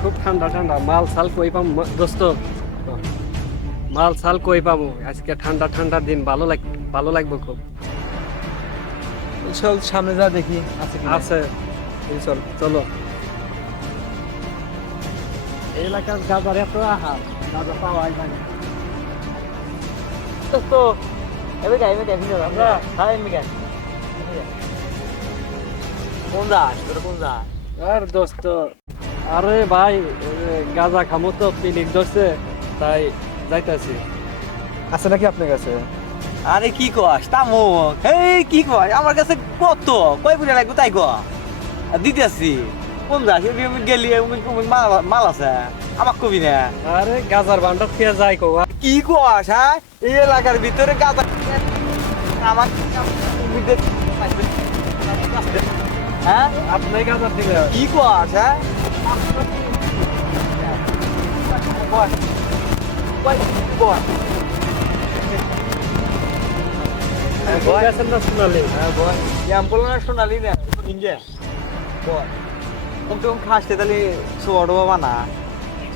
খুব ঠান্ডা ঠান্ডা মাল সাল কই পাম দোস্ত মাল সাল কই পামু আজকে ঠান্ডা ঠান্ডা দিন ভালো লাগবে খুব চল সামনে যা দেখি আছে কি আছে চল চলো এই এলাকার গাজার এত আহার গাজা পাওয়াই যায় না তো এবে ভিডিও আমরা হ্যাঁ এমনি কোন দাস তোর কোন দাস আর দোস্ত আরে ভাই গাজা খামো তো পিনিক ধরছে তাই যাইতাছি আছে নাকি আপনার কাছে আরে কি কস তামো এই কি কস আমার কাছে কত কয় বুড়া লাগবে তাই কো দিতেছি কোন দাস আমি গেলি মাল আছে আমাক কবি না আরে গাজার ভান্ডার খেয়ে যাই কো কি কস হ্যাঁ এই এলাকার ভিতরে গাদা আমার হ্যাঁ আপনি গাজা দিলে কি কস হ্যাঁ বল বল বল বলেছেন না শুনালি হ্যাঁ বল এমপল না সোনালি না ইন্ডিয়া বল তুমি খাসতে তাহলে সোয়াডো বানা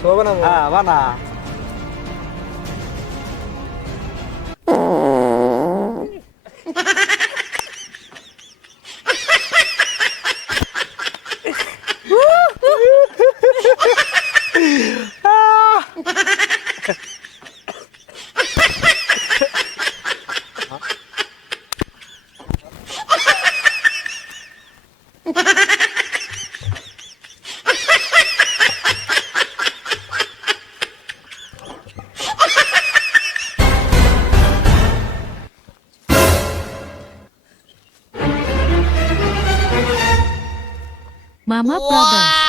সব বানাবো হ্যাঁ বানা Mama Brothers.